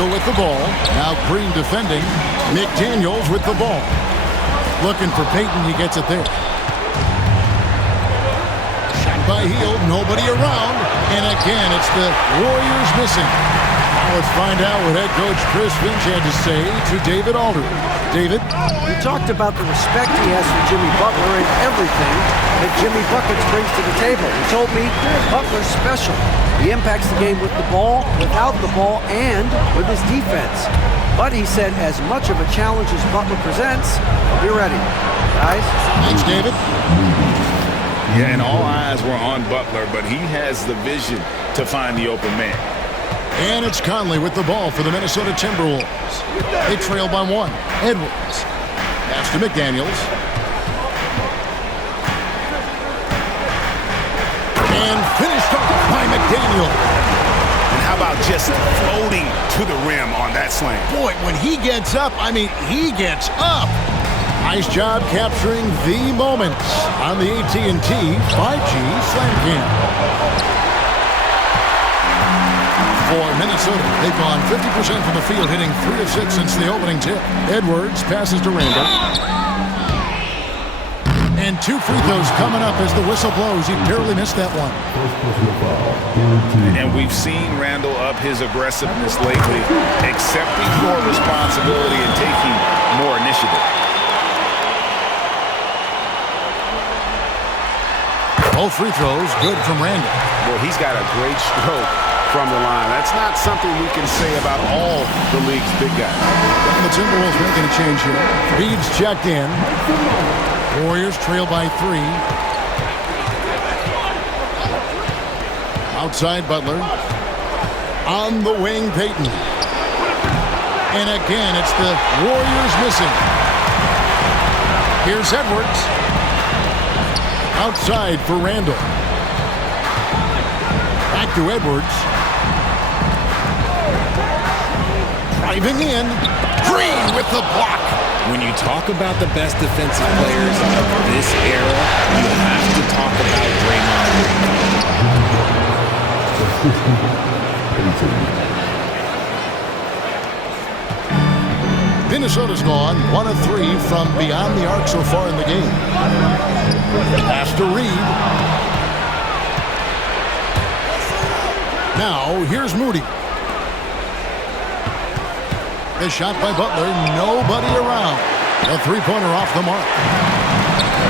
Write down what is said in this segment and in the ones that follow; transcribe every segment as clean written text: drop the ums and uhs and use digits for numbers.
Randall with the ball. Now Green defending. McDaniels with the ball. Looking for Payton. He gets it there. Shot by Hield. Nobody around. And again, it's the Warriors missing. Now let's find out what head coach Chris Finch had to say to David Aldridge. David? He talked about the respect he has for Jimmy Butler and everything that Jimmy Buckets brings to the table. He told me Butler's special. He impacts the game with the ball, without the ball, and with his defense. But he said as much of a challenge as Butler presents, be ready. Guys? Thanks, David. Yeah, and all eyes were on Butler, but he has the vision to find the open man. And it's Conley with the ball for the Minnesota Timberwolves. They trail by 1. Edwards. Pass to McDaniels. And finished off by McDaniels. And how about just floating to the rim on that slam? Boy, when he gets up, I mean, he gets up. Nice job capturing the moments on the AT&T 5G Slam Cam. For Minnesota, they've gone 50% from the field, hitting 3 of 6 since the opening tip. Edwards passes to Randall. And 2 free throws coming up as the whistle blows. He barely missed that one. And we've seen Randall up his aggressiveness lately, accepting more responsibility and taking more initiative. Both free throws good from Randall. Well, he's got a great stroke from the line. That's not something we can say about all the league's big guys. And the Timberwolves making a change here. Reed's checked in. Warriors trail by 3. Outside Butler. On the wing, Payton. And again, it's the Warriors missing. Here's Edwards. Outside for Randall. Back to Edwards. Driving in. Green with the block. When you talk about the best defensive players of this era, you have to talk about Draymond Green. Minnesota's gone 1 of 3 from beyond the arc so far in the game. Pass to Reed. Now, here's Moody. The shot by Butler, nobody around. A 3-pointer off the mark.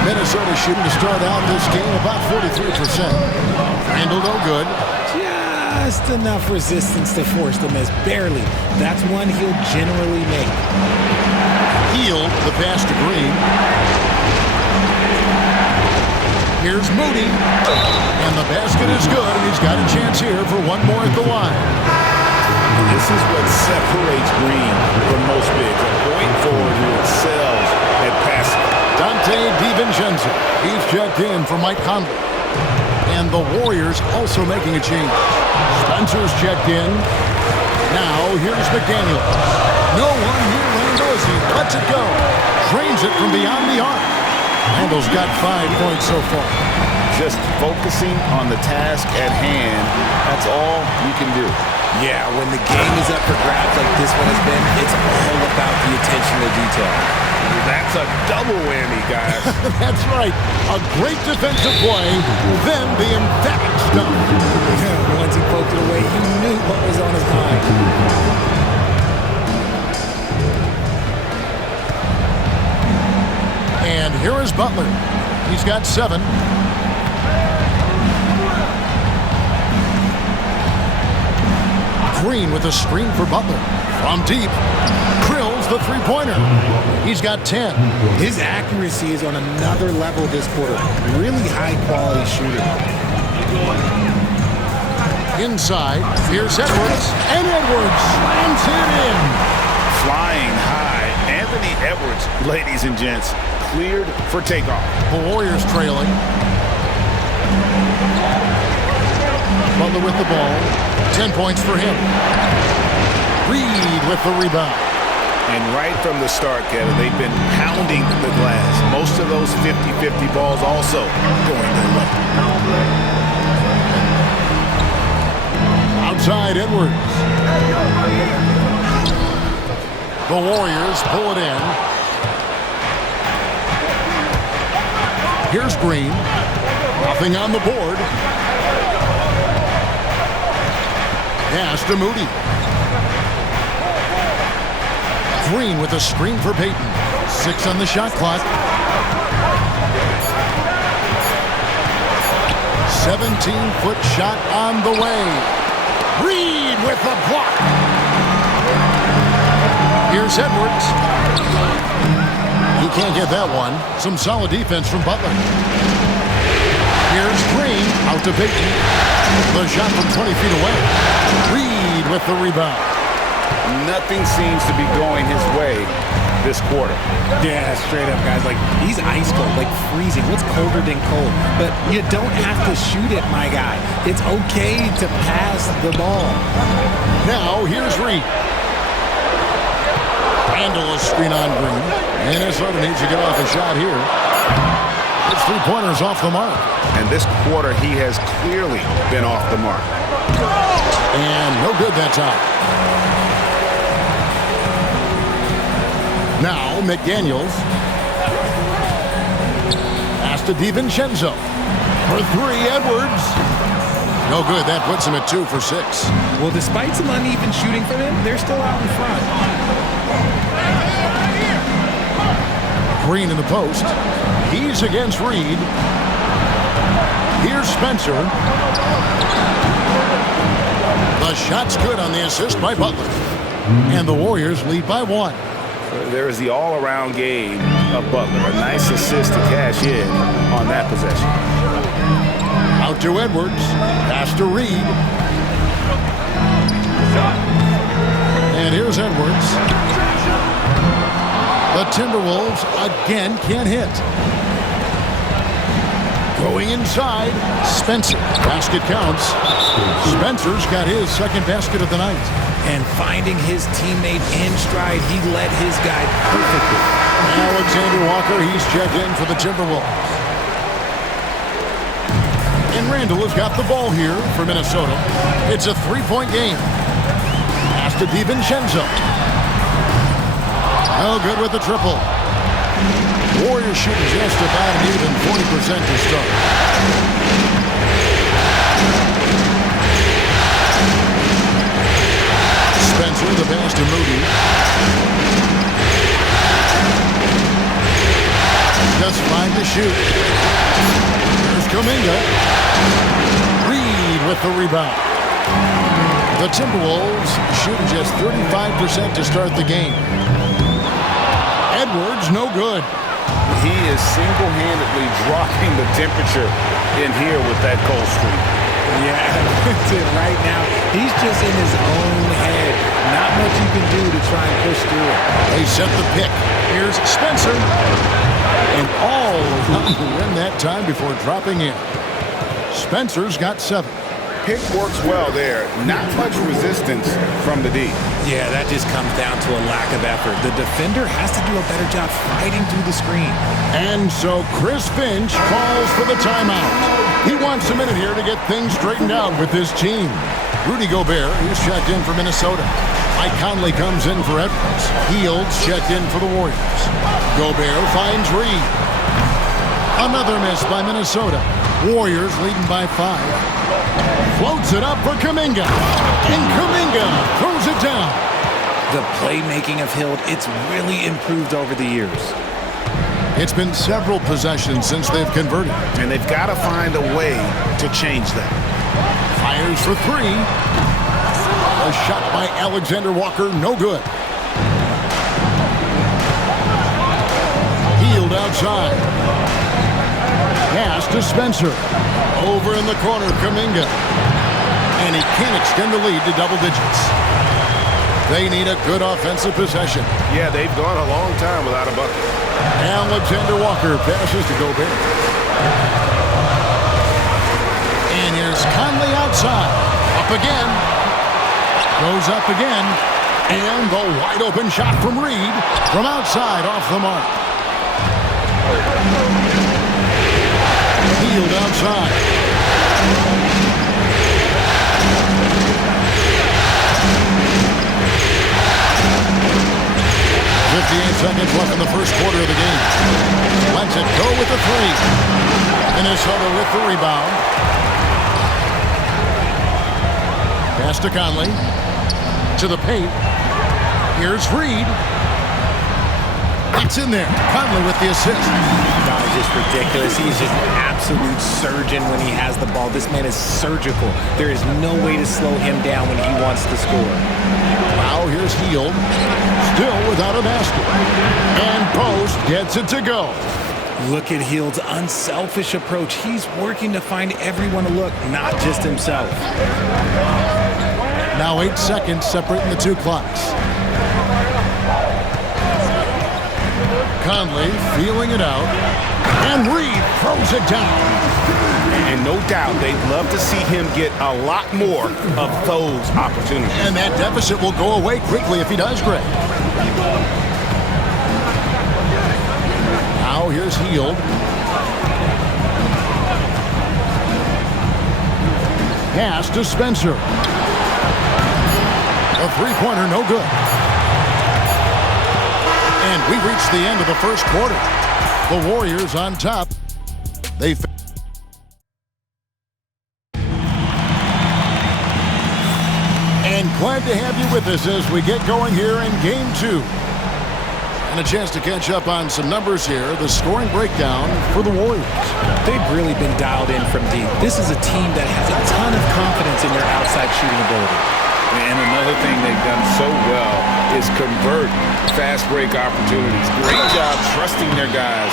Minnesota shooting to start out this game about 43%. Randall no good. Just enough resistance to force the miss, barely. That's one he'll generally make. Hield the pass to Green. Here's Moody. And the basket is good, and he's got a chance here for one more at the line. This is what separates Green from most bigs. A point forward who excels at passing. Dante DiVincenzo. He's checked in for Mike Conley. And the Warriors also making a change. Spencer's checked in. Now here's McDaniels. No one near Randall as he lets it go. Drains it from beyond the arc. Randall's got 5 points so far. Just focusing on the task at hand, that's all you can do. Yeah, when the game is up for grabs like this one has been, it's all about the attention to detail. That's a double whammy, guys. That's right. A great defensive play, then the emphatic stuff. Yeah, once he poked it away, you knew what was on his mind. And here is Butler. He's got 7. Green with a screen for Butler. From deep. Drills the 3-pointer. He's got 10. His accuracy is on another level this quarter. Really high-quality shooter. Inside. Here's Edwards. And Edwards slams it in. Flying high. Anthony Edwards, ladies and gents, cleared for takeoff. The Warriors trailing. Butler with the ball. 10 points for him. Reed with the rebound. And right from the start, Kevin, they've been pounding the glass. Most of those 50-50 balls also going their way. Outside Edwards. The Warriors pull it in. Here's Green. Nothing on the board. Pass to Moody. Green with a screen for Payton. 6 on the shot clock. 17-foot shot on the way. Reed with the block. Here's Edwards. He can't get that one. Some solid defense from Butler. Here's Green out to Payton. The shot from 20 feet away. Reed with the rebound. Nothing seems to be going his way this quarter. Yeah, straight up, guys. Like, he's ice cold, like freezing. What's colder than cold? But you don't have to shoot it, my guy. It's okay to pass the ball. Now, here's Reed. Handle a screen on Green. Minnesota needs to get off a shot here. It's 3-pointers off the mark. And this quarter, he has clearly been off the mark. And no good that time. Now, McDaniels. Pass to DiVincenzo. For 3, Edwards. No good. That puts him at 2 for 6. Well, despite some uneven shooting from him, they're still out in front. Green in the post. He's against Reed. Here's Spencer. The shot's good on the assist by Butler. And the Warriors lead by 1. There is the all-around game of Butler. A nice assist to cash in on that possession. Out to Edwards. Pass to Reed. And here's Edwards. The Timberwolves again can't hit. Going inside, Spencer. Basket counts. Spencer's got his second basket of the night. And finding his teammate in stride, he led his guy perfectly. Alexander Walker, he's checked in for the Timberwolves. And Randall has got the ball here for Minnesota. It's a 3-point game. Pass to DiVincenzo. No good with the triple. Warriors shooting just about an even 40% to start. Spencer, the pass to Moody. Just 5 to shoot. There's Kuminga. Reed with the rebound. The Timberwolves shooting just 35% to start the game. Edwards, no good. He is single-handedly dropping the temperature in here with that cold streak. Yeah, that's it right now. He's just in his own head. Not much you can do to try and push through it. They set the pick. Here's Spencer. And all around the rim that time before dropping in. Spencer's got 7. Pick works well there. Not much resistance from the D. Yeah, that just comes down to a lack of effort. The defender has to do a better job fighting through the screen. And so Chris Finch calls for the timeout. He wants a minute here to get things straightened out with his team. Rudy Gobert, he's checked in for Minnesota. Mike Conley comes in for Edwards. Fields checked in for the Warriors. Gobert finds Reed. Another miss by Minnesota. Warriors leading by 5. Floats it up for Kuminga. And Kuminga throws it down. The playmaking of Hield, it's really improved over the years. It's been several possessions since they've converted. And they've got to find a way to change that. Fires for 3. A shot by Alexander Walker, no good. Hield outside. Pass to Spencer. Over in the corner, Kuminga. And he can't extend the lead to double digits. They need a good offensive possession. Yeah, they've gone a long time without a bucket. Alexander Walker passes to Gobert. And here's Conley outside. Up again. Goes up again. And the wide open shot from Reed. From outside, off the mark. Hield outside. 58 seconds left in the first quarter of the game. Lets it go with the three. Minnesota with the rebound. Pass to Conley. To the paint. Here's Reed. It's in there. Conley with the assist. God, it's just ridiculous. He's just an absolute surgeon when he has the ball. This man is surgical. There is no way to slow him down when he wants to score. Now here's Hield. Still without a basket. And Post gets it to go. Look at Hield's unselfish approach. He's working to find everyone to look, not just himself. Now 8 seconds separating the two clocks. Conley feeling it out. And Reed throws it down. And no doubt they'd love to see him get a lot more of those opportunities. And that deficit will go away quickly if he does, Greg. Now here's Hield. Pass to Spencer. A three-pointer, no good. And we reach the end of the first quarter. The Warriors on top. They and glad to have you with us as we get going here in Game 2. And a chance to catch up on some numbers here. The scoring breakdown for the Warriors. They've really been dialed in from deep. This is a team that has a ton of confidence in their outside shooting ability. And another thing they've done so well is convert fast break opportunities. Great job trusting their guys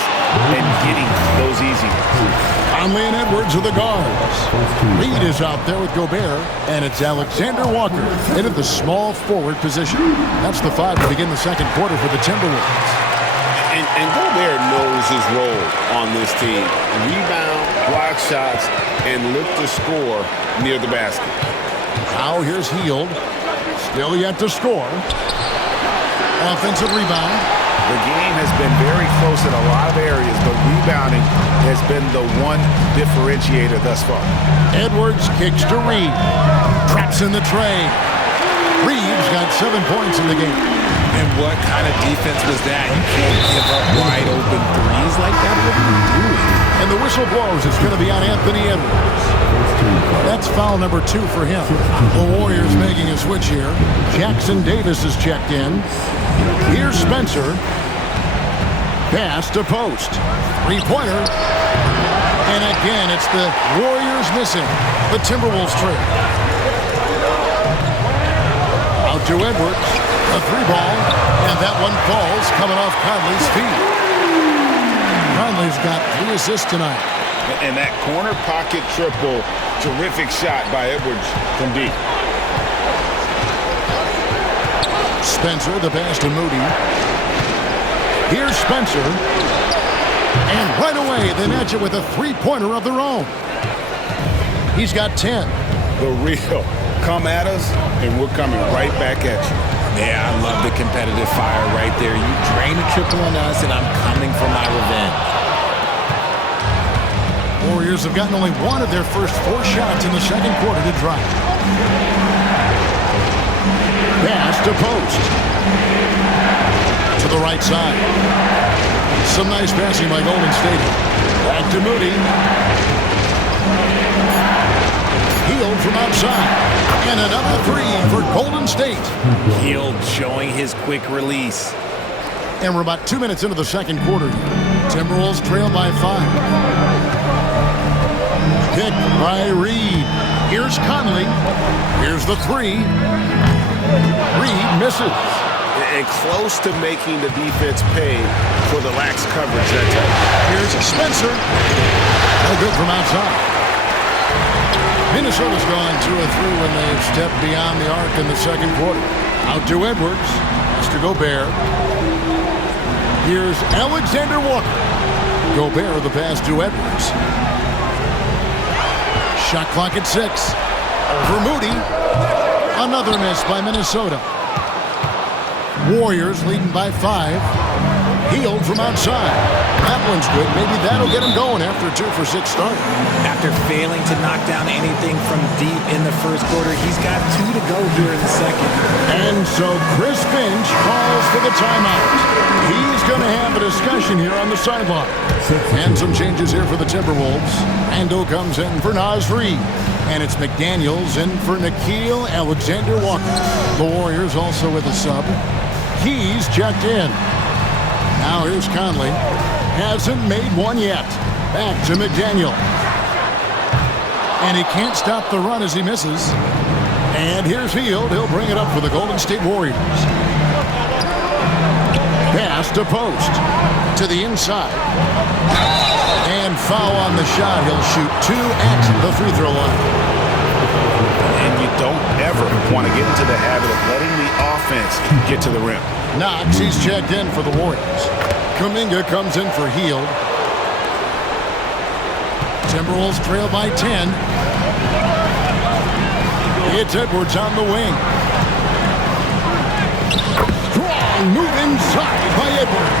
and getting those easy ones. Conley and Edwards are the guards. Reed is out there with Gobert, and it's Alexander Walker into the small forward position. That's the 5 to begin the second quarter for the Timberwolves. And Gobert knows his role on this team. Rebound, block shots, and look to score near the basket. Now here's Hield. Still yet to score. Offensive rebound. The game has been very close in a lot of areas, but rebounding has been the one differentiator thus far. Edwards kicks to Reed. Traps in the tray. Reed's got 7 points in the game. And what kind of defense was that? You can't give up wide open threes like that. What are you doing? And the whistle blows. It's going to be on Anthony Edwards. That's foul number 2 for him. The Warriors making a switch here. Jackson Davis is checked in. Here's Spencer. Pass to Post. Three-pointer. And again, it's the Warriors missing. The Timberwolves trail. Out to Edwards. A three ball. And that one falls coming off Conley's feet. Conley's got 3 assists tonight. And that corner pocket triple, terrific shot by Edwards from deep. Spencer, the pass to Moody. Here's Spencer. And right away, they match it with a three-pointer of their own. He's got 10. The real come at us, and we're coming right back at you. Yeah, I love the competitive fire right there. You drain a triple on us, and I'm coming for my revenge. Warriors have gotten only one of their first 4 shots in the second quarter to drop. Pass to Post. To the right side. Some nice passing by Golden State. Back to Moody. Hield from outside. And another 3 for Golden State. Hield showing his quick release. And we're about 2 minutes into the second quarter. Timberwolves trail by 5. Pick by Reed. Here's Conley. Here's the 3. Reed misses. And close to making the defense pay for the lax coverage that time. Here's Spencer. No good from outside. Minnesota's gone 2 of 3 when they've stepped beyond the arc in the second quarter. Out to Edwards. Mr. Gobert. Here's Alexander Walker. Gobert the pass to Edwards. Shot clock at 6. Over Moody. Another miss by Minnesota. Warriors leading by 5. Hield from outside. That one's good. Maybe that'll get him going after a 2-for-6 start. After failing to knock down anything from deep in the first quarter, he's got 2 to go here in the second. And so Chris Finch calls for the timeout. He's going to have a discussion here on the sideline. And some changes here for the Timberwolves. Randall comes in for Naz Reid. And it's McDaniels in for Nickeil Alexander-Walker. The Warriors also with a sub. He's checked in. Now here's Conley. Hasn't made one yet. Back to McDaniel. And he can't stop the run as he misses. And here's Hield. He'll bring it up for the Golden State Warriors. Pass to post. To the inside. And foul on the shot. He'll shoot 2 at the free throw line. And you don't ever want to get into the habit of letting the offense get to the rim. Knox, he's checked in for the Warriors. Kuminga comes in for Hield. Timberwolves trail by 10. It's Edwards on the wing. Strong move inside by Edwards.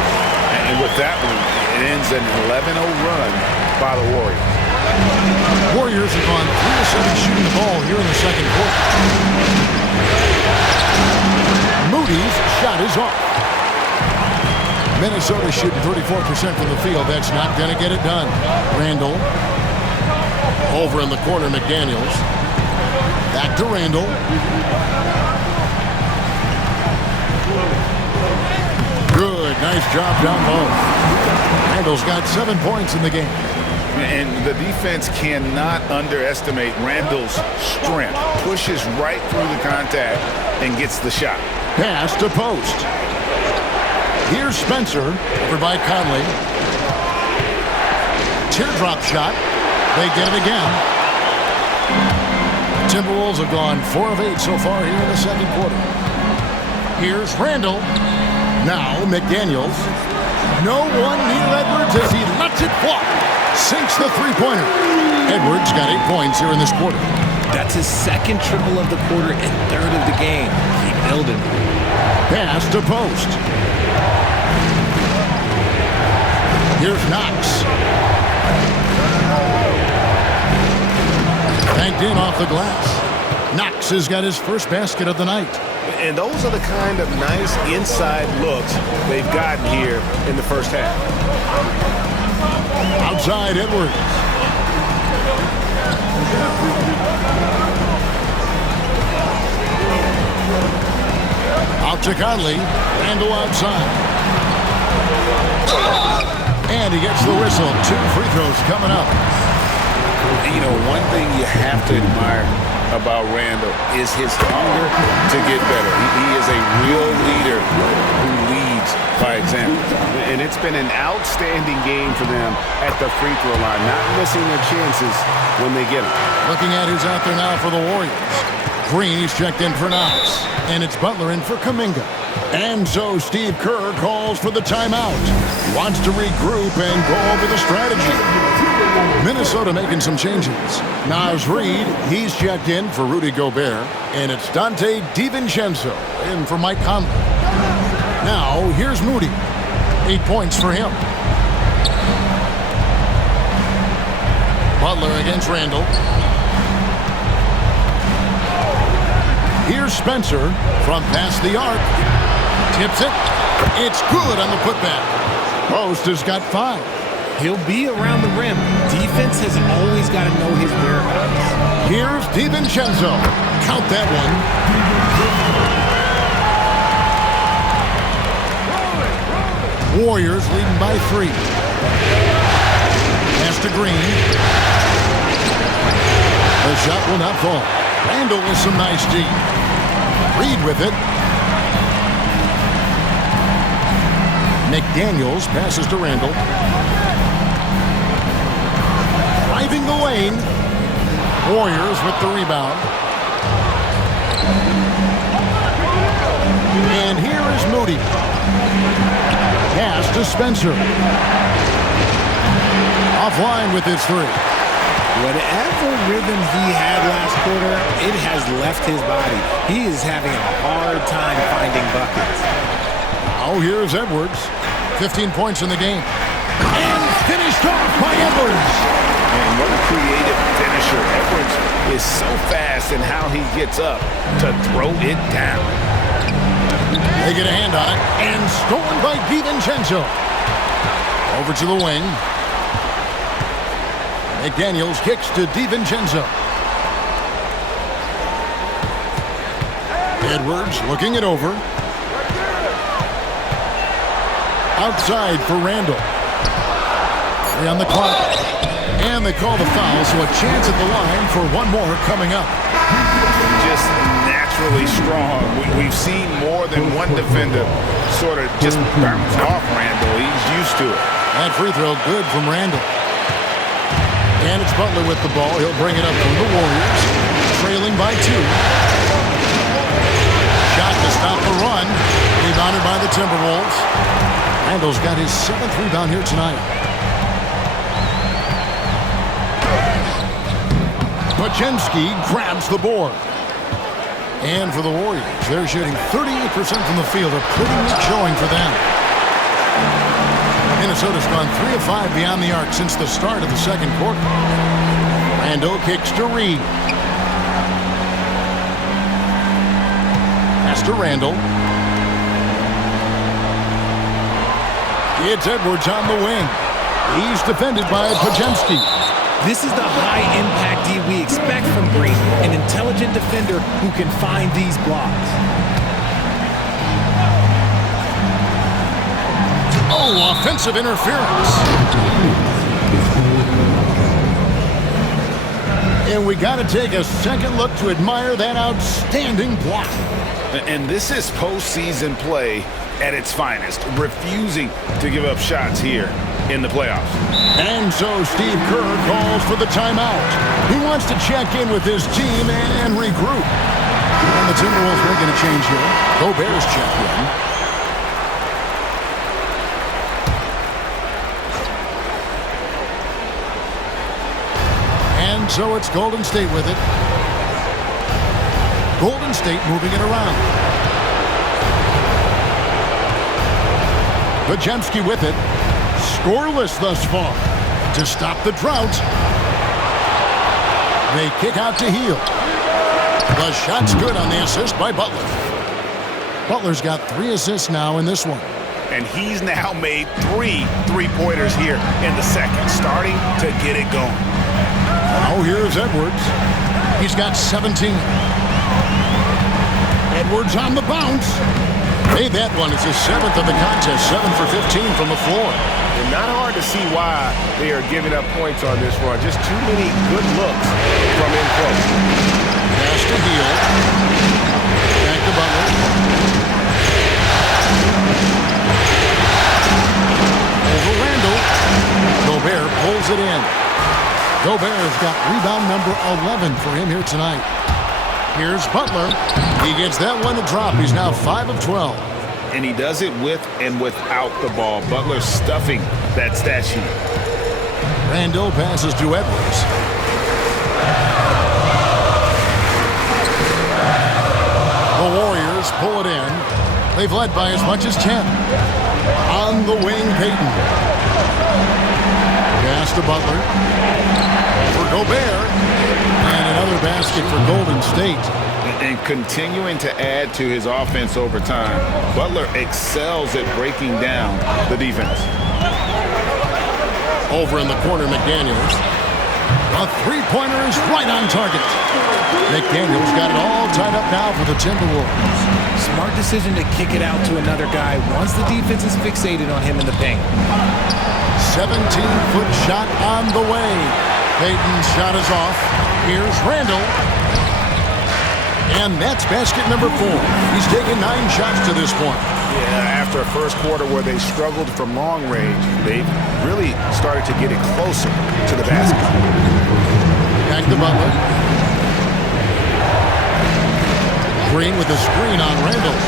And with that one, it ends an 11-0 run by the Warriors. Warriors have gone 3 of 7 shooting the ball here in the second quarter. Moody's shot is off. Minnesota shooting 34% from the field. That's not going to get it done. Randall. Over in the corner, McDaniels. Back to Randall. Good. Nice job down low. Randall's got 7 points in the game. And the defense cannot underestimate Randall's strength. Pushes right through the contact and gets the shot. Pass to post. Here's Spencer, over by Conley. Teardrop shot. They get it again. Timberwolves have gone 4 of 8 so far here in the second quarter. Here's Randall. Now McDaniels. No one near Edwards as he lets it fly. Sinks the three-pointer. Edwards got 8 points here in this quarter. That's his second triple of the quarter and third of the game. Keep building. Pass to post. Here's Knox. Banked in off the glass. Knox has got his first basket of the night. And those are the kind of nice inside looks they've gotten here in the first half. Outside Edwards. Out to Conley. Randall outside. And he gets the whistle. 2 free throws coming up. You know, one thing you have to admire about Randall is his hunger to get better. He is a real leader who leads by example. And it's been an outstanding game for them at the free throw line, not missing their chances when they get them. Looking at who's out there now for the Warriors. Green, he's checked in for Knox. And it's Butler in for Kuminga. And so Steve Kerr calls for the timeout. He wants to regroup and go over the strategy. Minnesota making some changes. Naz Reid, he's checked in for Rudy Gobert. And it's Dante DiVincenzo in for Mike Conley. Now, here's Moody. 8 points for him. Butler against Randall. Here's Spencer from past the arc. Tips it. It's good on the putback. Post has got 5. He'll be around the rim. Defense has always got to know his whereabouts. Here's DiVincenzo. Count that one. Warriors leading by 3. Pass to Green. The shot will not fall. Randall with some nice D. Reid with it. McDaniels passes to Randall. Driving the lane. Warriors with the rebound. And here is Moody. Pass to Spencer. Offline with his 3. Whatever rhythm he had last quarter, it has left his body. He is having a hard time finding buckets. Oh, here's Edwards. 15 points in the game. And finished off by Edwards. And what a creative finisher. Edwards is so fast in how he gets up to throw it down. They get a hand on it, and stolen by DiVincenzo. Over to the wing. McDaniels kicks to DiVincenzo. Edwards looking it over. Outside for Randall. 3 on the clock. And they call the foul, so a chance at the line for one more coming up. Just naturally strong. We've seen more than one defender sort of just bounce off Randall. He's used to it. That free throw good from Randall. And it's Butler with the ball. He'll bring it up from the Warriors. Trailing by 2. Shot to stop the run. Rebounded by the Timberwolves. Randall's got his 7th rebound here tonight. Pachinski grabs the board. And for the Warriors, they're shooting 38% from the field. A pretty weak showing for them. Minnesota's gone 3 of 5 beyond the arc since the start of the second quarter. Randall kicks to Reed. Pass to Randall. It's Edwards on the wing. He's defended by Pachinski. This is the high-impact D we expect from Green, an intelligent defender who can find these blocks. Oh, offensive interference. And we got to take a second look to admire that outstanding block. And this is postseason play at its finest, refusing to give up shots here in the playoffs. And so Steve Kerr calls for the timeout. He wants to check in with his team and regroup. And the Timberwolves making a change here. Gobert's check in. And so it's Golden State with it. Golden State moving it around. Pachinski with it. Scoreless thus far. To stop the drought. They kick out to Hield. The shot's good on the assist by Butler. Butler's got 3 assists now in this one. And he's now made 3 three-pointers here in the second, starting to get it going. Now here's Edwards. He's got 17. Edwards on the bounce. Made that one. It's his 7th of the contest. 7 for 15 from the floor. And not hard to see why they are giving up points on this run. Just too many good looks from in close. Pass to Hield. Back to Butler. Over Randall. Gobert pulls it in. Gobert's got rebound number 11 for him here tonight. Here's Butler. He gets that one to drop. He's now 5 of 12. And he does it with and without the ball. Butler stuffing that stat sheet. Randall passes to Edwards. The Warriors pull it in. They've led by as much as 10. On the wing, Payton. Pass to Butler. For Gobert. And another basket for Golden State. And continuing to add to his offense over time, Butler excels at breaking down the defense. Over in the corner, McDaniels. A three-pointer is right on target. McDaniels got it all tied up now for the Timberwolves. Smart decision to kick it out to another guy once the defense is fixated on him in the paint. 17-foot shot on the way. Payton's shot is off. Here's Randall. And that's basket number 4. He's taken 9 shots to this point. Yeah, after a first quarter where they struggled from long range, they really started to get it closer to the basket. Back to Butler. Green with a screen on Randall.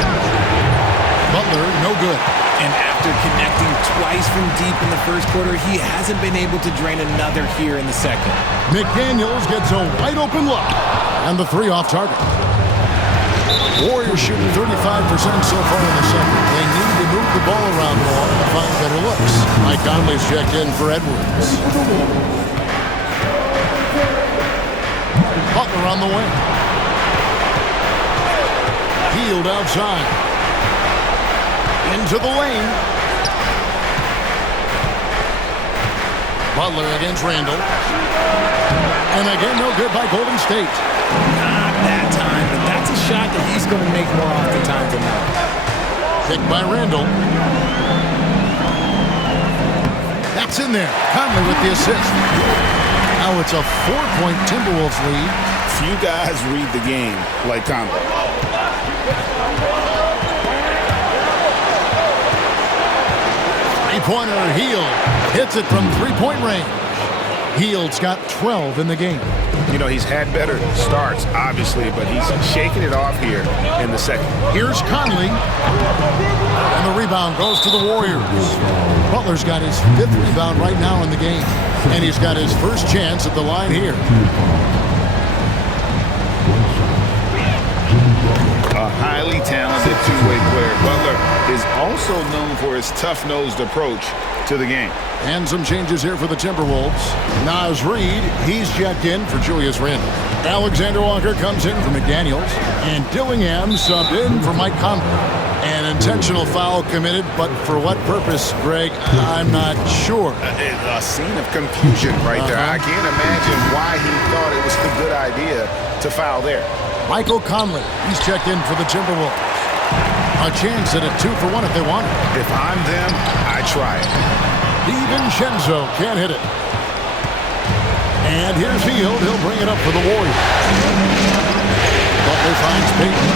Butler, no good. And after connecting twice from deep in the first quarter, he hasn't been able to drain another here in the second. McDaniels gets a wide open look. And the 3 off target. Warriors shooting 35% so far in the second. They need to move the ball around more and find better looks. Mike Conley's checked in for Edwards. Butler on the wing. Hield outside. Into the lane. Butler against Randall. And again, no good by Golden State. Not that time, but that's a shot that he's going to make more oftentimes than not. Picked by Randall. That's in there. Conley with the assist. Now it's a 4-point Timberwolves lead. Few guys read the game like Conley. Three-pointer, Hield hits it from three-point range. Hield's got 12 in the game. You know, he's had better starts, obviously, but he's shaking it off here in the second. Here's Conley. And the rebound goes to the Warriors. Butler's got his 5th rebound right now in the game. And he's got his first chance at the line here. A highly talented two-way player. Butler is also known for his tough-nosed approach to the game. And some changes here for the Timberwolves. Naz Reid, he's checked in for Julius Randle. Alexander Walker comes in for McDaniels. And Dillingham subbed in for Mike Conley. An intentional foul committed, but for what purpose, Greg, I'm not sure. A scene of confusion right there. I can't imagine why he thought it was a good idea to foul there. Michael Conley, he's checked in for the Timberwolves. A chance at a 2-for-1 if they want it. If I'm them, I try it. DiVincenzo can't hit it. And here's Hield. He'll bring it up for the Warriors. Butler finds Payton.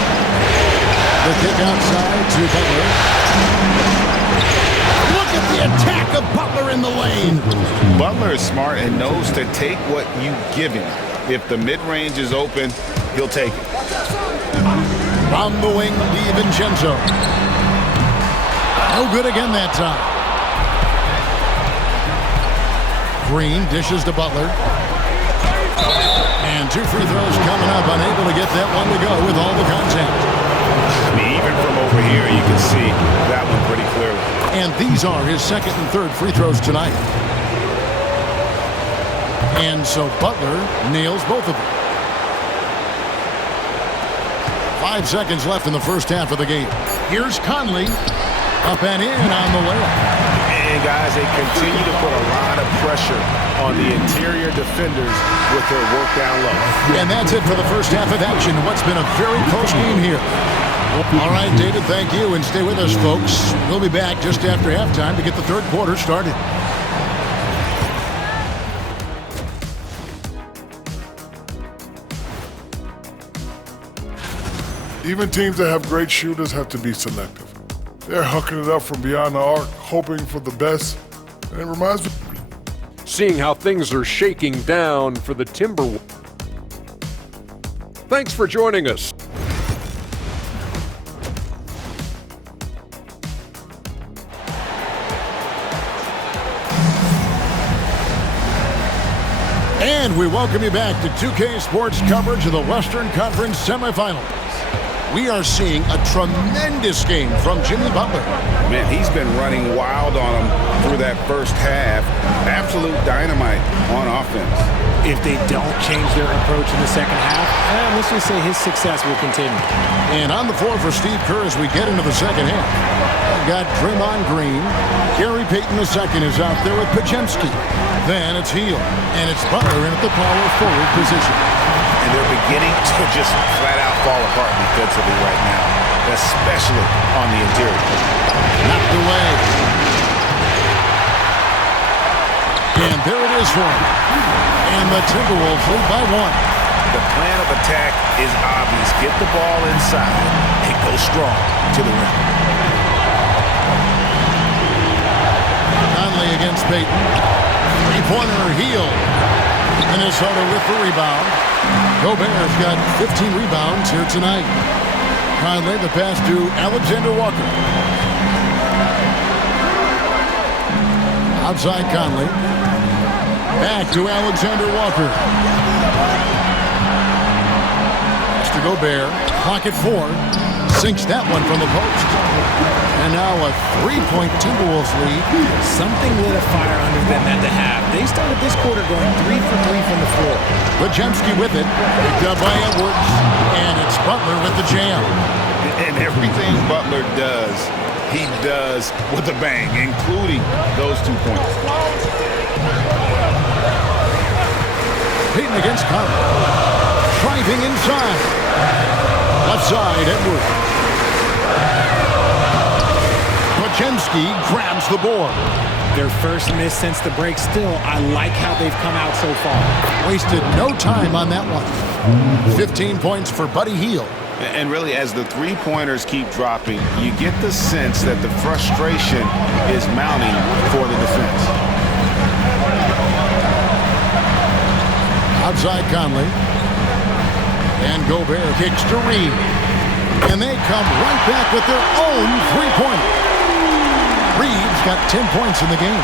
The kick outside to Butler. Look at the attack of Butler in the lane. Butler is smart and knows to take what you give him. If the mid-range is open, he'll take it. From the wing, DiVincenzo. No good again that time. Green dishes to Butler. And 2 free throws coming up. Unable to get that one to go with all the contact. Even from over here, you can see that one pretty clearly. And these are his 2nd and 3rd free throws tonight. And so Butler nails both of them. 5 seconds left in the first half of the game. Here's Conley. Up and in on the layup. And guys, they continue to put a lot of pressure on the interior defenders with their work down low. And that's it for the first half of action. What's been a very close game here. All right, David, thank you. And stay with us, folks. We'll be back just after halftime to get the 3rd quarter started. Even teams that have great shooters have to be selective. They're hucking it up from beyond the arc, hoping for the best. And it reminds me. Seeing how things are shaking down for the Timberwolves. Thanks for joining us. And we welcome you back to 2K Sports coverage of the Western Conference semifinals. We are seeing a tremendous game from Jimmy Butler. Man, he's been running wild on them through that first half. Absolute dynamite on offense. If they don't change their approach in the second half, let's just say his success will continue. And on the floor for Steve Kerr as we get into the second half. We've got Draymond Green. Gary Payton II is out there with Pajemski. Then it's Hield. And it's Butler in at the power forward position. And they're beginning to just flat out fall apart defensively right now, especially on the interior. Knocked away. And there it is for him. And the Timberwolves lead by 1. The plan of attack is obvious. Get the ball inside and go strong to the rim. Conley against Payton. Three-pointer, Hield. Minnesota with the rebound. Gobert's got 15 rebounds here tonight. Conley, the pass to Alexander Walker. Outside Conley. Back to Alexander Walker. Pass to Gobert. Clock at 4. Sinks that one from the post. And now a 3-point Timberwolves lead. Something lit a fire under them at the half. They started this quarter going 3 for 3 from the floor. Podziemski with it. Picked up by Edwards. And it's Butler with the jam. And everything Butler does, he does with a bang, including those 2 points. Payton against Conley. Driving inside. Left side, Edwards. Podziemski grabs the board. Their first miss since the break. Still, I like how they've come out so far. Wasted no time on that one. 15 points for Buddy Hield. And really, as the three-pointers keep dropping, you get the sense that the frustration is mounting for the defense. Outside Conley. And Gobert kicks to Reed. And they come right back with their own three-pointer. Reed's got 10 points in the game.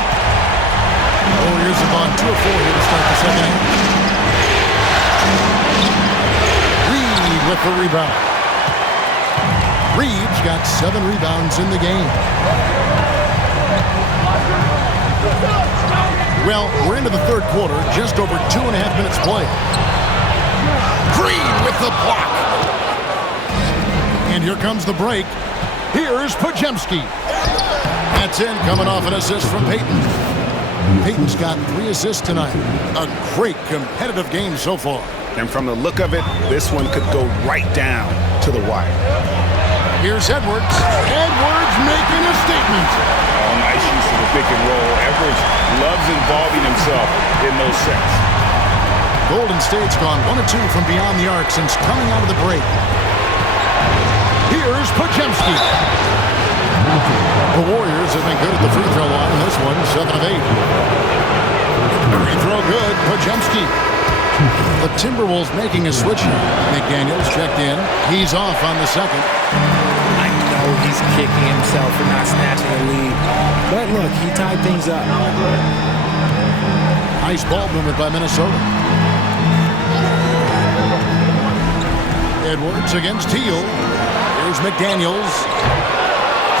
Warriors have gone 2 of 4 here to start the second half. Reed with the rebound. Reed's got 7 rebounds in the game. Well, we're into the third quarter, just over 2.5 minutes played. Reed with the block. And here comes the break. Here's Podziemski. That's in, coming off an assist from Payton. Payton's got 3 assists tonight. A great competitive game so far. And from the look of it, this one could go right down to the wire. Here's Edwards. Edwards making a statement. Oh, nice use of the pick and roll. Edwards loves involving himself in those sets. Golden State's gone 1 of 2 from beyond the arc since coming out of the break. Here's Podziemski. The Warriors have been good at the free throw line in this one, 7 of 8. Free throw good, Podziemski. The Timberwolves making a switch here. McDaniels checked in. He's off on the second. I know he's kicking himself for not snatching the lead. But look, he tied things up. Nice ball movement by Minnesota. Edwards against Hield. Here's McDaniels.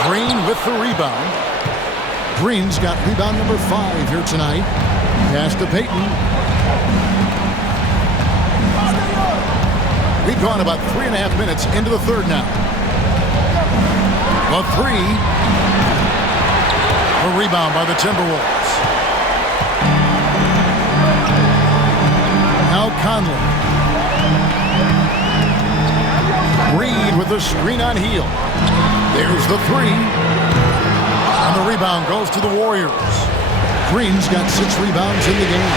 Green with the rebound. Green's got rebound number 5 here tonight. Pass to Payton. We've gone about 3.5 minutes into the third now. A 3. A rebound by the Timberwolves. Now Conley. Reed with the screen on Hield. There's the 3. And the rebound goes to the Warriors. Green's got 6 rebounds in the game.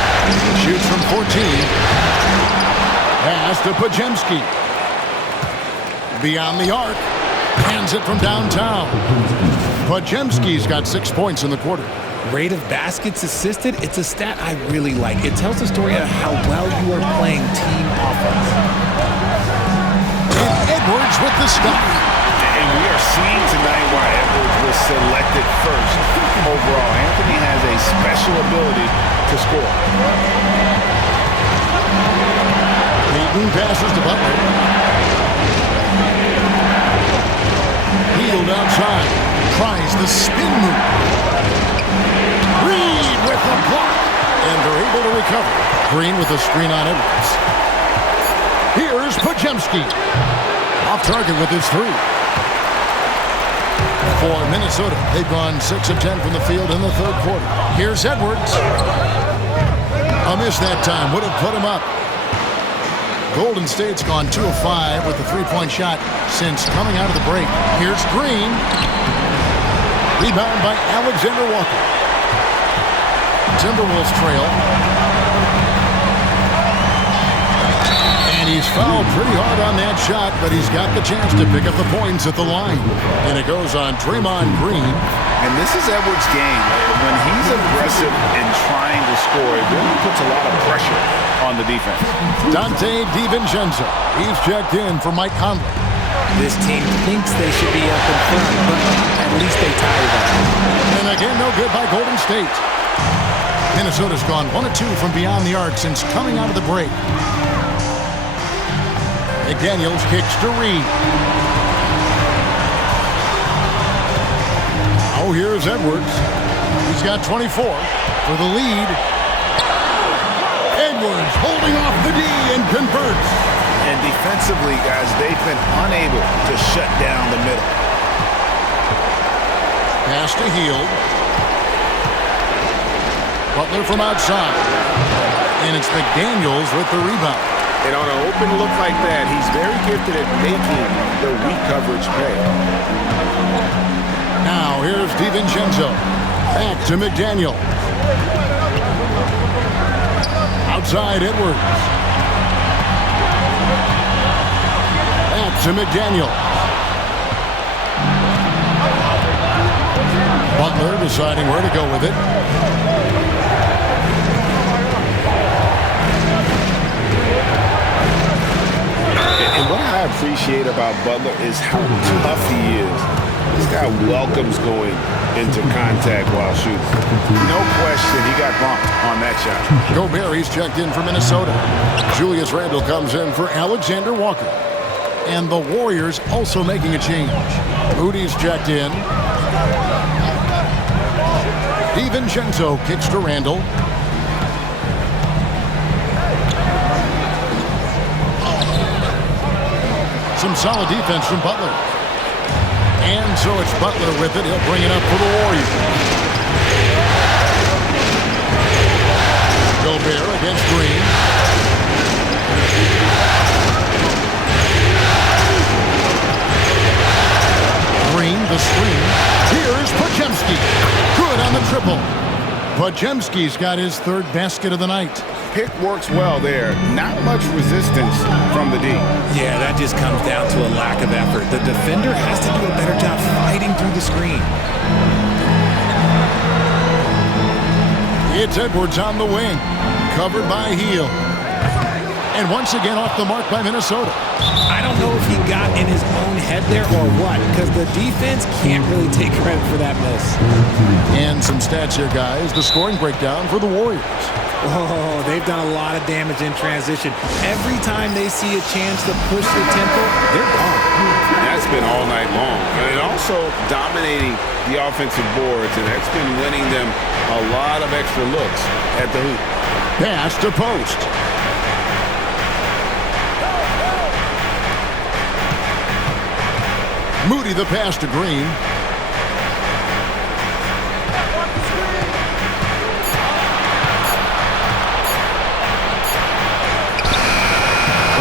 Shoots from 14. Pass to Podziemski. Beyond the arc. Hands it from downtown. Podziemski's got 6 points in the quarter. Rate of baskets assisted, it's a stat I really like. It tells the story of how well you are playing team offense. And Edwards with the stop. And we are seeing tonight why Edwards was selected first overall. Anthony has a special ability to score. Payton passes to Butler. Hield outside. Tries the spin move. Reed with the block. And they're able to recover. Green with a screen on Edwards. Here's Podziemski. Off target with his 3. For Minnesota, they've gone 6 of 10 from the field in the third quarter. Here's Edwards. A miss that time. Would have put him up. Golden State's gone 2 of 5 with the 3-point shot since coming out of the break. Here's Green. Rebound by Alexander Walker. Timberwolves trail. And he's fouled pretty hard on that shot, but he's got the chance to pick up the points at the line. And it goes on Draymond Green. And this is Edwards' game. When he's aggressive and trying to score, it really puts a lot of pressure on the defense. Dante DiVincenzo. He's checked in for Mike Conley. This team thinks they should be up in front, but at least they tie it up. And again, no good by Golden State. Minnesota's gone 1 of 2 from beyond the arc since coming out of the break. McDaniels kicks to Reed. Oh, here's Edwards. He's got 24 for the lead. Edwards holding off the D and converts. And defensively, guys, they've been unable to shut down the middle. Pass to Hield. Butler from outside. And it's McDaniels with the rebound. And on an open look like that, he's very gifted at making the weak coverage pay. Now here's DiVincenzo. Back to McDaniels. Outside Edwards. Back to McDaniels. Butler deciding where to go with it. And what I appreciate about Butler is how tough he is. This guy welcomes going into contact while shooting. No question, he got bumped on that shot. Gobert's checked in for Minnesota. Julius Randle comes in for Alexander Walker. And the Warriors also making a change. Moody's checked in. DiVincenzo kicks to Randle. Some solid defense from Butler. And so it's Butler with it. He'll bring it up for the Warriors. Gobert against Green. Green, the screen. Here's Podziemski. Good on the triple. Podziemski's got his third basket of the night. Pick works well there. Not much resistance from the D. Yeah, that just comes down to a lack of effort. The defender has to do a better job fighting through the screen. It's Edwards on the wing. Covered by Hield. And once again off the mark by Minnesota. I don't know if he got in his own head there or what, because the defense can't really take credit for that miss. And some stats here, guys. The scoring breakdown for the Warriors. Oh, they've done a lot of damage in transition. Every time they see a chance to push the tempo, they're gone. That's been all night long. And also dominating the offensive boards, and that's been winning them a lot of extra looks at the hoop. Pass to post. Moody the pass to Green.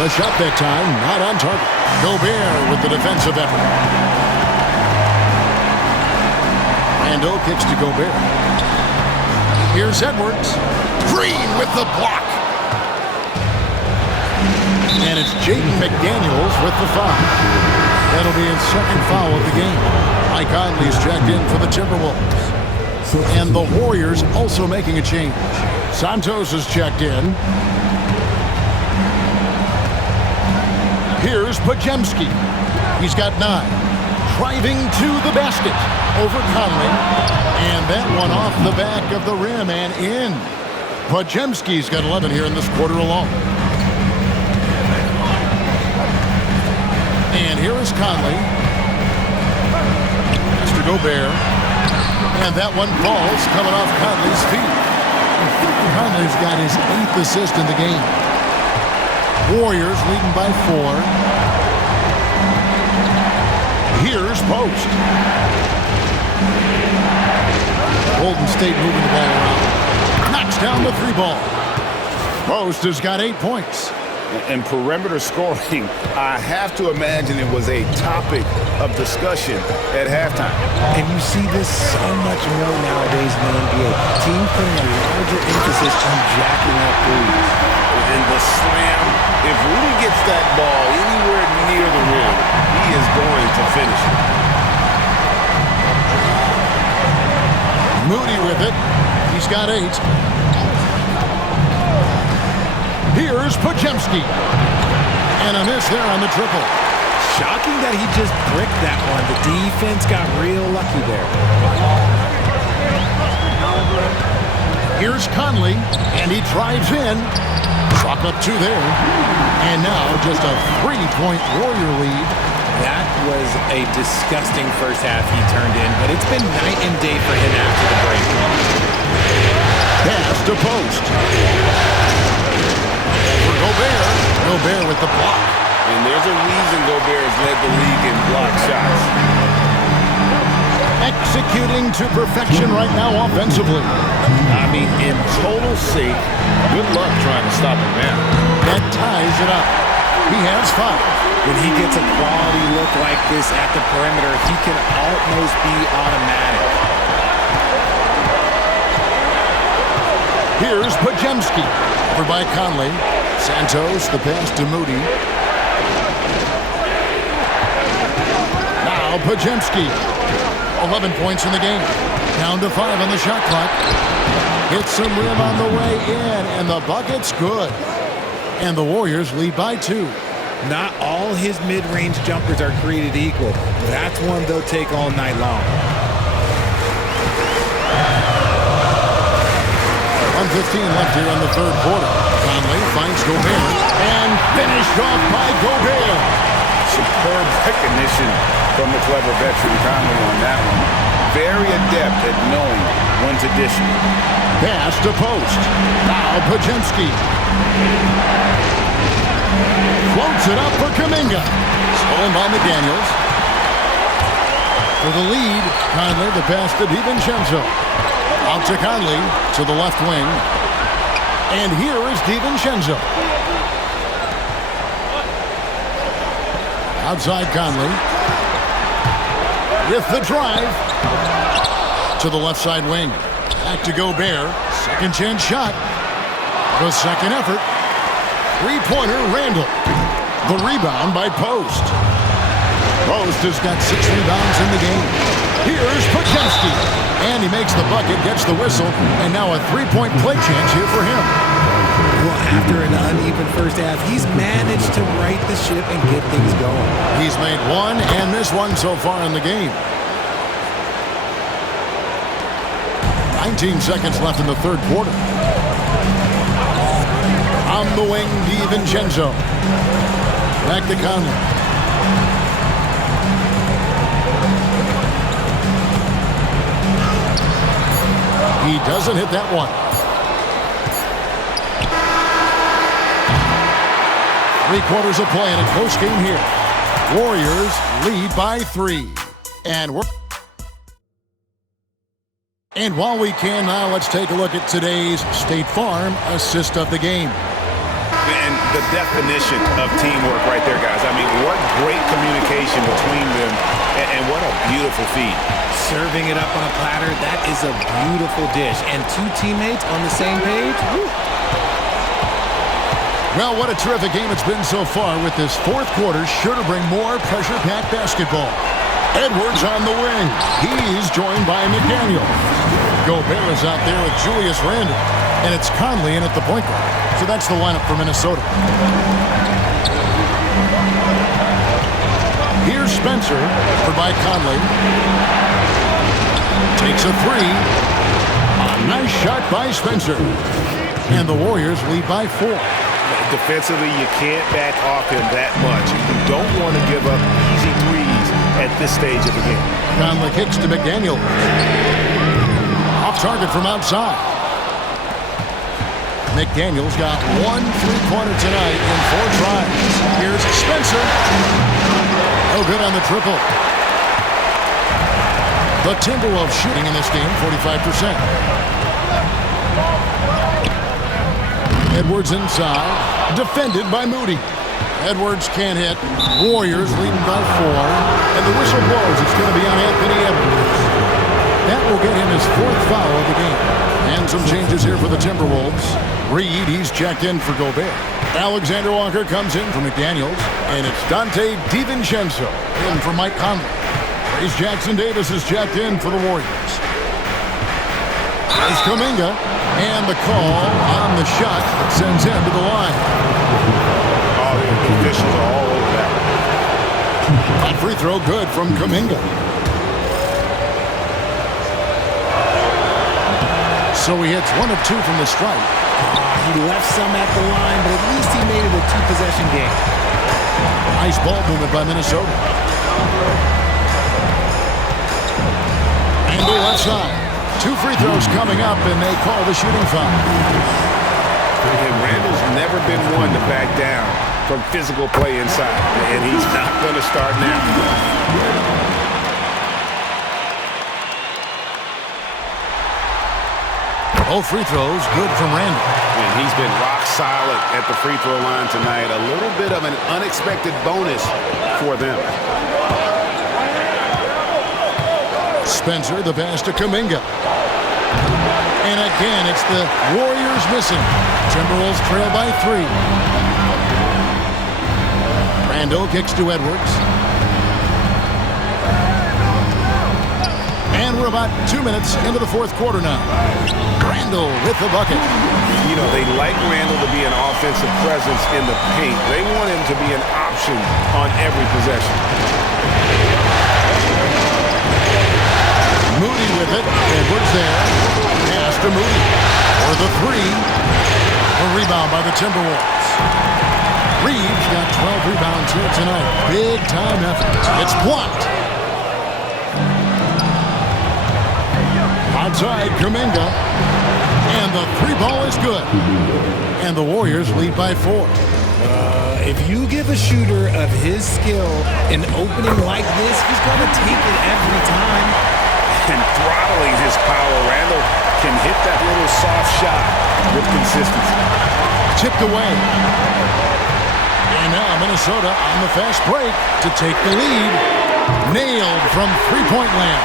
The shot that time, not on target. Gobert with the defensive effort. Randle kicks to Gobert. Here's Edwards. Green with the block. And it's Jaden McDaniels with the foul. That'll be his second foul of the game. Mike Conley's checked in for the Timberwolves. And the Warriors also making a change. Santos is checked in. Here's Podziemski. He's got 9. Driving to the basket. Over Conley. And that one off the back of the rim and in. Podziemski's got 11 here in this quarter alone. And here is Conley. Mr. Gobert. And that one falls coming off Conley's feet. Conley's got his 8th assist in the game. Warriors leading by 4. Here's Post. Golden State moving the ball around. Knocks down the 3 ball. Post has got 8 points. And perimeter scoring, I have to imagine it was a topic of discussion at halftime. And you see this so much more nowadays in the NBA. Teams putting a larger emphasis on jacking up threes. And the slam, if Rudy gets that ball anywhere near the rim, he is going to finish it. Moody with it. He's got 8. Here's Podziemski. And a miss there on the triple. Shocking that he just bricked that one. The defense got real lucky there. Here's Conley, and he drives in. Clock up 2 there. And now just a 3-point Warrior lead. That was a disgusting first half he turned in, but it's been night and day for him after the break. Pass to post. For Gobert. Gobert with the block. And there's a reason Gobert has led the league in block shots. Executing to perfection right now offensively. I mean, in total sync. Good luck trying to stop him now. That ties it up. He has 5. When he gets a quality look like this at the perimeter, he can almost be automatic. Here's Pajemski. Over by Conley. Santos, the pass to Moody. Now Pajemski. 11 points in the game. Down to 5 on the shot clock. Hits some rim on the way in, and the bucket's good. And the Warriors lead by 2. Not all his mid-range jumpers are created equal. That's one they'll take all night long. 1:15 left here in the third quarter. Conley finds Gobert, and finished off by Gobert. Superb recognition from the clever veteran Conley on that one. Very adept at knowing when to dish it. Pass to post. Now Pajemski. Floats it up for Kuminga. Stolen by McDaniels. For the lead, Conley, the pass to DiVincenzo. Out to Conley, to the left wing. And here is DiVincenzo. Outside Conley. With the drive. To the left side wing. Back to Gobert. Second chance shot. The second effort. Three-pointer, Randall. The rebound by Post. Post has got 6 rebounds in the game. Here's Pajemski. And he makes the bucket, gets the whistle, and now a 3-point play chance here for him. Well, after an uneven first half, he's managed to right the ship and get things going. He's made 1 and missed 1 so far in the game. 19 seconds left in the third quarter. On the wing, DiVincenzo. Back to Conley. He doesn't hit that one. 3 quarters of play in a close game here. Warriors lead by 3. And while we can now, let's take a look at today's State Farm assist of the game. And the definition of teamwork right there, guys. I mean, what great communication between them, and what a beautiful feed. Serving it up on a platter, that is a beautiful dish. And 2 teammates on the same page. Woo. Well, what a terrific game it's been so far, with this fourth quarter sure to bring more pressure-packed basketball. Edwards on the wing. He's joined by McDaniel. Gobert is out there with Julius Randle. And it's Conley in at the point guard. So that's the lineup for Minnesota. Here's Spencer for by Conley. Takes a 3. A nice shot by Spencer. And the Warriors lead by 4. Defensively, you can't back off him that much. You don't want to give up easy threes at this stage of the game. Conley kicks to McDaniel. Off target from outside. McDaniel's got 1 3-pointer tonight in 4 tries. Here's Spencer. No good on the triple. The Timberwolves shooting in this game, 45%. Edwards inside. Defended by Moody. Edwards can't hit. Warriors leading by 4. And the whistle blows. It's going to be on Anthony Edwards. That will get him his 4th foul of the game. And some changes here for the Timberwolves. Reed, he's checked in for Gobert. Alexander Walker comes in for McDaniels. And it's Dante DiVincenzo in for Mike Conley. Trace Jackson Davis is checked in for the Warriors. It's Kuminga. And the call on the shot that sends him to the line. Oh, the officials are all over that. That free throw good from Kuminga. So he hits 1 of 2 from the strike. He left some at the line, but at least he made it a two-possession game. Nice ball movement by Minnesota. And the left side. 2 free throws coming up, and they call the shooting foul. And Randall's never been one to back down from physical play inside, and he's not going to start now. Both free throws good from Randall. And he's been rock solid at the free throw line tonight. A little bit of an unexpected bonus for them. Spencer, the pass to Kuminga. And again, it's the Warriors missing. Timberwolves trail by 3. Randall kicks to Edwards. And we're about 2 minutes into the fourth quarter now. Randall with the bucket. You know, they like Randall to be an offensive presence in the paint. They want him to be an option on every possession. Moody with it. Edwards there. Pass to Moody. For the 3. A rebound by the Timberwolves. Reeves got 12 rebounds here tonight. Big time effort. It's blocked. Outside, Kuminga. And the 3 ball is good. And the Warriors lead by 4. If you give a shooter of his skill an opening like this, he's going to take it every time. And throttling his power, Randall can hit that little soft shot with consistency. Tipped away. And now Minnesota on the fast break to take the lead. Nailed from three-point land.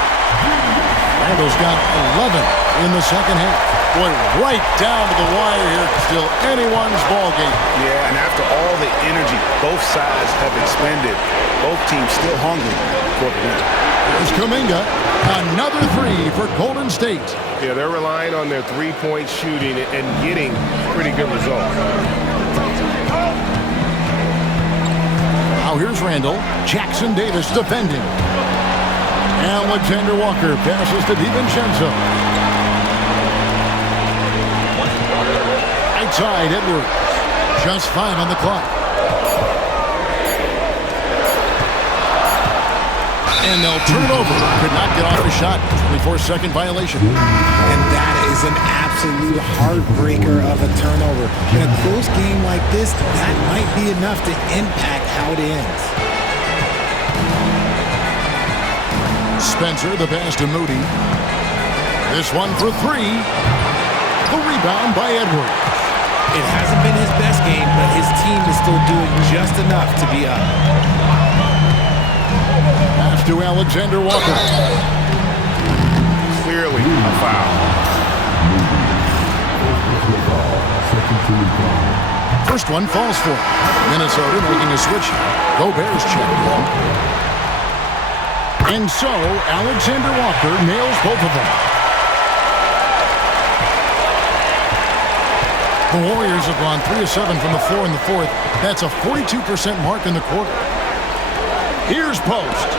Randall's got 11 in the second half. Boy, right down to the wire here. Still anyone's ball game. Yeah, and after all the energy both sides have expended, both teams still hungry for the win. Here's Kuminga. Another 3 for Golden State. Yeah, they're relying on their three-point shooting and getting pretty good results. Now here's Randall. Jackson Davis defending. Alexander Walker passes to DiVincenzo. Outside Edwards. Just 5 on the clock. And they'll turn it over. Could not get off the shot. 24-second violation. And that is an absolute heartbreaker of a turnover. In a close game like this, that might be enough to impact how it ends. Spencer, the pass to Moody. This one for 3. The rebound by Edwards. It hasn't been his best game, but his team is still doing just enough to be up. Pass to Alexander Walker. Clearly a foul. First one falls for him. Minnesota making a switch. Gobert's checked in. And so, Alexander Walker nails both of them. The Warriors have gone 3 of 7 from the floor in the fourth. That's a 42% mark in the quarter. Here's Post.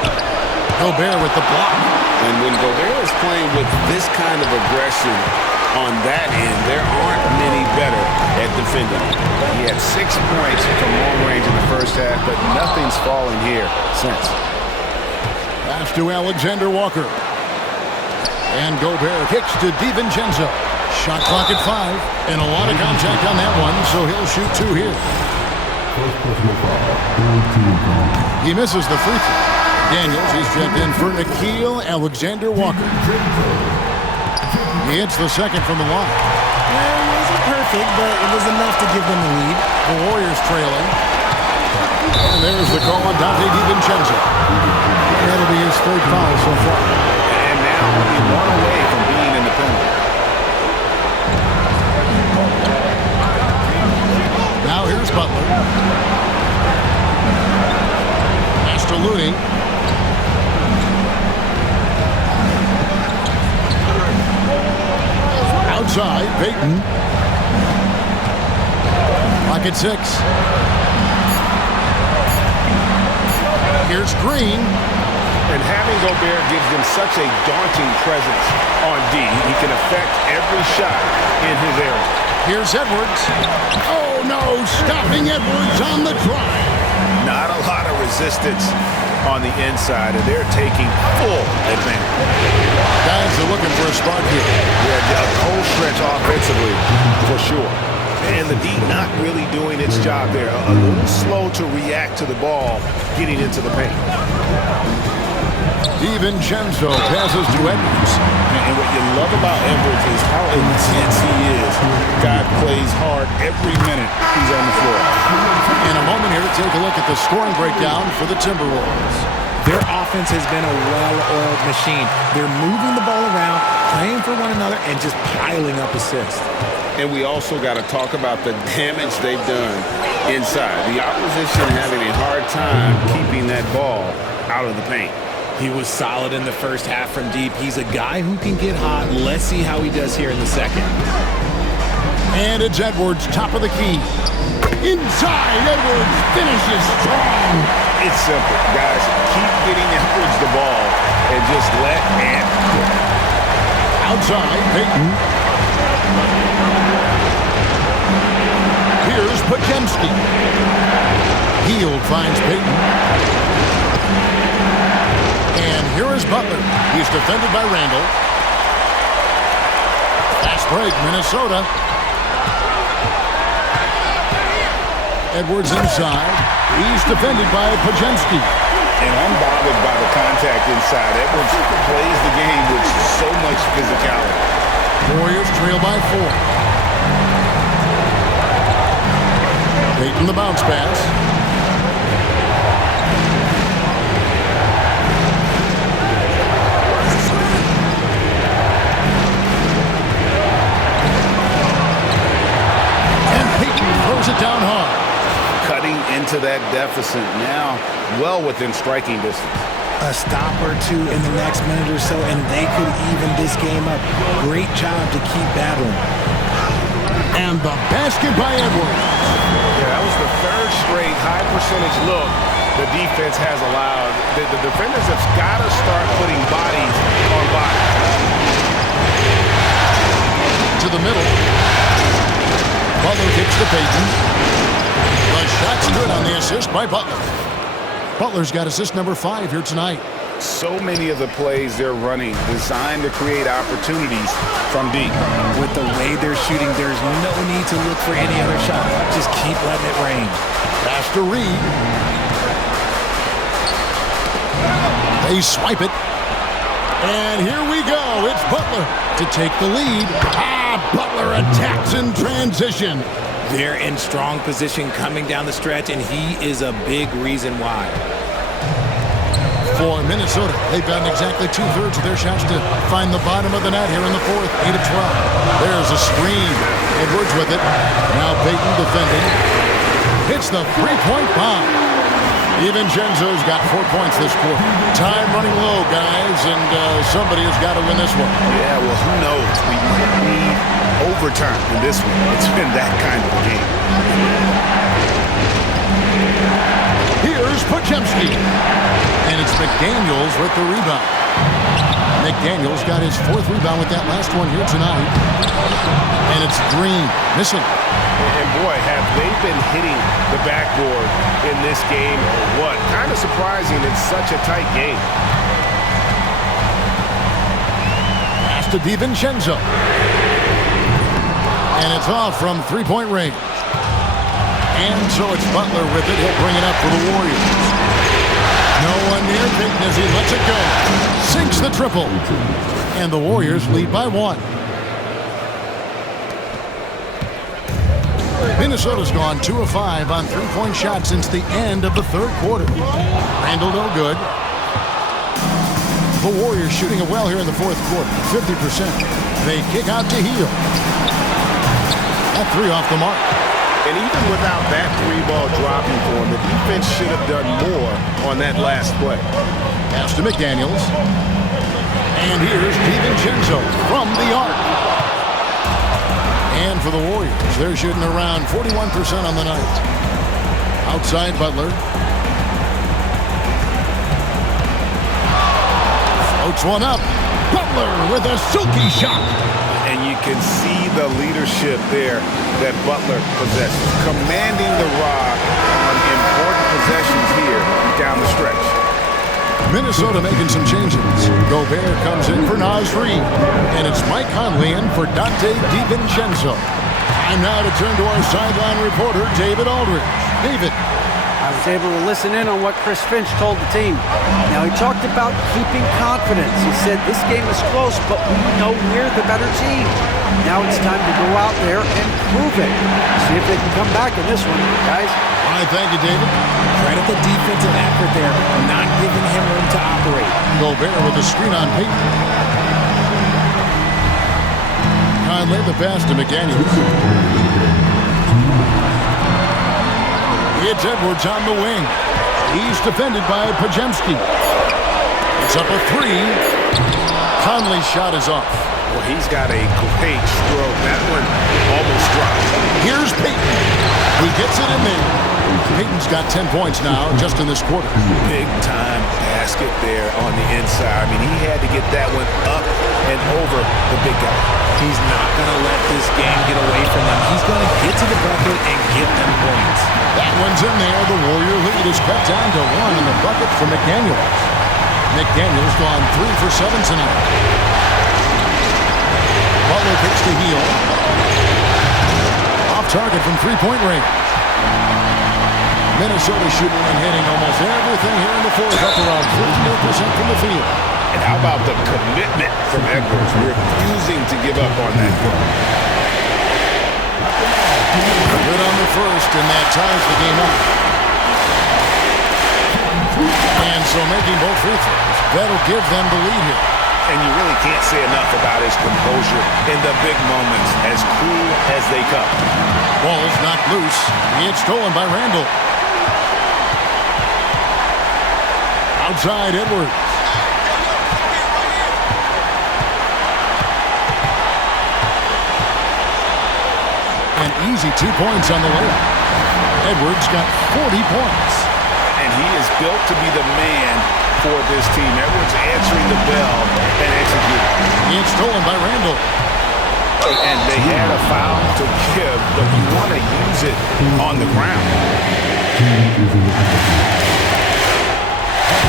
Gobert with the block. And when Gobert is playing with this kind of aggression on that end, there aren't many better at defending. He had 6 points from long range in the first half, but nothing's fallen here since. Pass to Alexander Walker. And Gobert kicks to DiVincenzo. Shot clock at 5. And a lot of contact on that one, so he'll shoot 2 here. He misses the free throw. Daniels, he's checked in for Nickeil Alexander-Walker. He hits the second from the line. Well, it wasn't perfect, but it was enough to give them the lead. The Warriors trailing. And there's the call on Dante DiVincenzo. That'll be his 3rd foul so far. And now only 1 away from being in the penalty. Now here's Butler. Pass to Looney. Outside, Payton. Clock at 6. Here's Green. And having Gobert gives them such a daunting presence on D. He can affect every shot in his area. Here's Edwards. Oh, no, stopping Edwards on the drive. Not a lot of resistance on the inside, and they're taking full advantage. Guys are looking for a spark here. Yeah, a cold stretch offensively, for sure. And the D not really doing its job there. A little slow to react to the ball getting into the paint. DiVincenzo passes to Edwards. And what you love about Edwards is how intense he is. God plays hard every minute he's on the floor. In a moment here, take a look at the scoring breakdown for the Timberwolves. Their offense has been a well-oiled machine. They're moving the ball around, playing for one another, and just piling up assists. And we also got to talk about the damage they've done inside. The opposition having a hard time keeping that ball out of the paint. He was solid in the first half from deep. He's a guy who can get hot. Let's see how he does here in the second. And it's Edwards, top of the key. Inside, Edwards finishes strong. It's simple, guys. Keep getting Edwards the ball and just let Ant cook. Outside, Payton. Here's Podziemski. Hield finds Payton. And here is Butler. He's defended by Randall. Fast break, Minnesota. Edwards inside. He's defended by Podziemski. And I'm bothered by the contact inside. Edwards plays the game with so much physicality. Warriors trail by 4. Payton the bounce pass. And Payton throws it down hard. Cutting into that deficit now, well within striking distance. A stop or two in the next minute or so, and they could even this game up. Great job to keep battling. And the basket by Edwards. Yeah, that was the third straight high percentage look the defense has allowed. The defenders have got to start putting bodies on bodies. To the middle. Butler kicks to Payton. The shot's good on the assist by Butler. Butler's got assist number 5 here tonight. So many of the plays they're running designed to create opportunities from deep. With the way they're shooting, there's no need to look for any other shot. Just keep letting it rain. Pass to Reed. They swipe it. And here we go. It's Butler to take the lead. Butler attacks in transition. They're in strong position coming down the stretch, and he is a big reason why. For Minnesota, they've gotten exactly 2/3 of their shots to find the bottom of the net here in the 4th, 8 of 12. There's a screen. Edwards with it. Now Payton defending. Hits the three-point bomb. DiVincenzo's got 4 points this quarter. Time running low, guys, and somebody has got to win this one. Yeah, well, who knows? We might need overtime in this one. It's been that kind of a game. Here's Podziemski. And it's McDaniels with the rebound. McDaniels got his 4th rebound with that last one here tonight. And it's Green missing. And boy, have they been hitting the backboard in this game or what? Kind of surprising it's such a tight game. Pass to DiVincenzo. And it's off from 3-point range. And so it's Butler with it. He'll bring it up for the Warriors. No one near Payton as he lets it go. Sinks the triple. And the Warriors lead by 1. Minnesota's gone 2 of 5 on 3-point shots since the end of the 3rd quarter. Randall no good. The Warriors shooting it well here in the 4th quarter, 50%. They kick out to Hield. That 3 off the mark. And even without that 3-ball dropping for him, the defense should have done more on that last play. Pass to McDaniels. And here's DiVincenzo from the arc. And for the Warriors, they're shooting around 41% on the night. Outside Butler. Floats one up. Butler with a silky shot. And you can see the leadership there that Butler possesses, commanding the rock on important possessions here down the stretch. Minnesota making some changes. Gobert comes in for Naz Reid. And it's Mike Conley in for Dante DiVincenzo. Time now to turn to our sideline reporter, David Aldridge. David. I was able to listen in on what Chris Finch told the team. Now, he talked about keeping confidence. He said, this game is close, but we know we're the better team. Now it's time to go out there and prove it. See if they can come back in this one, guys. All right, thank you, David. Credit the defensive effort there, not giving him room to operate. Gobert with a screen on Payton. Conley the pass to McDaniels. It's Edwards on the wing. He's defended by Podziemski. It's up a three. Conley's shot is off. Well, he's got a great stroke. That one almost dropped. Here's Payton. He gets it in there. Payton's got 10 points now just in this quarter. Big-time basket there on the inside. I mean, he had to get that one up and over the big guy. He's not going to let this game get away from them. He's going to get to the bucket and get them points. That one's in there. The Warrior lead is cut down to 1 in the bucket for McDaniels. McDaniels gone 3 for 7 tonight. Butler kicks to heel. Off target from three-point range. Minnesota shooting and hitting almost everything here in the fourth, up around 58% from the field. And how about the commitment from Edwards, refusing to give up on that. Good on the first, and that ties the game up. And so making both free throws, that'll give them the lead here. And you really can't say enough about his composure in the big moments, as cool as they come. Ball's knocked loose. It's stolen by Randall. Outside Edwards. An easy 2 points on the layup. Edwards got 40 points. And he is built to be the man for this team. Edwards answering the bell and executing. It's stolen by Randall. And they had a foul to give, but you want to use it on the ground.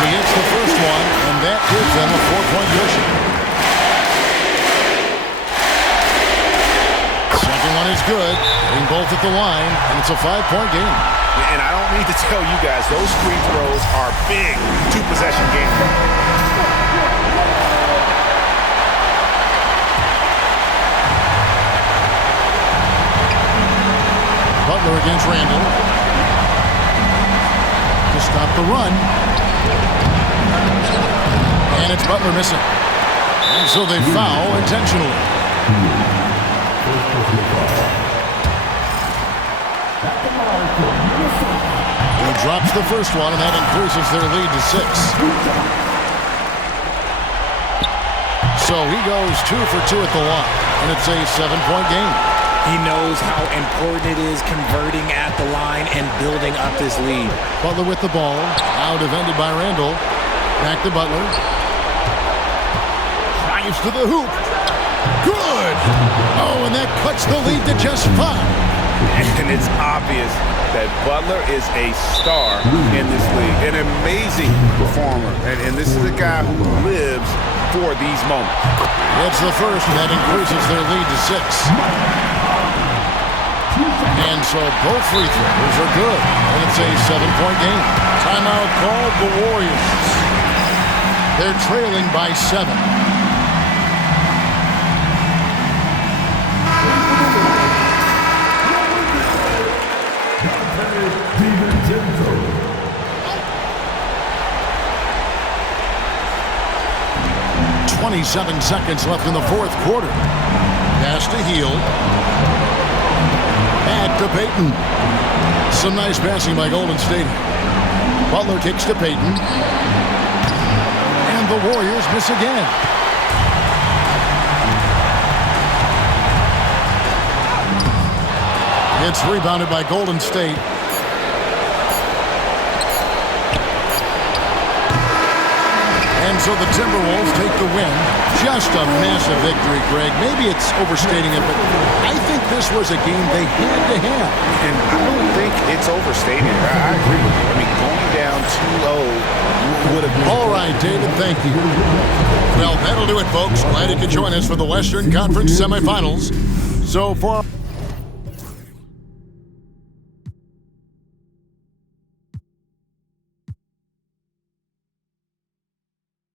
He hits the first one, and that gives them a 4-point cushion. Second one is good, hitting both at the line, and it's a 5-point game. And I don't need to tell you guys, those free throws are big two-possession games. Butler against Randall. To stop the run. And it's Butler missing. And so they foul intentionally. He drops the first one, and that increases their lead to 6. So he goes 2 for 2 at the line, and it's a 7-point game. He knows how important it is converting at the line and building up this lead. Butler with the ball, now defended by Randall. Back to Butler. Drives to the hoop. Good! Oh, and that cuts the lead to just 5. And it's obvious that Butler is a star in this league. An amazing performer. And this is a guy who lives for these moments. It's the first, and that increases their lead to 6. And so both free throws are good. And it's a 7-point game. Timeout called the Warriors. They're trailing by 7. DiVincenzo. 27 seconds left in the fourth quarter. Pass to Hield. Back to Payton. Some nice passing by Golden State. Butler kicks to Payton. And the Warriors miss again. It's rebounded by Golden State. And so the Timberwolves take the win. Just a massive victory, Greg. Maybe it's overstating it, but I think this was a game they had to have. And I don't think it's overstating it. I agree with you. I mean, going down 2-0 would have been... All right, David, thank you. Well, that'll do it, folks. Glad you could join us for the Western Conference semifinals. So for...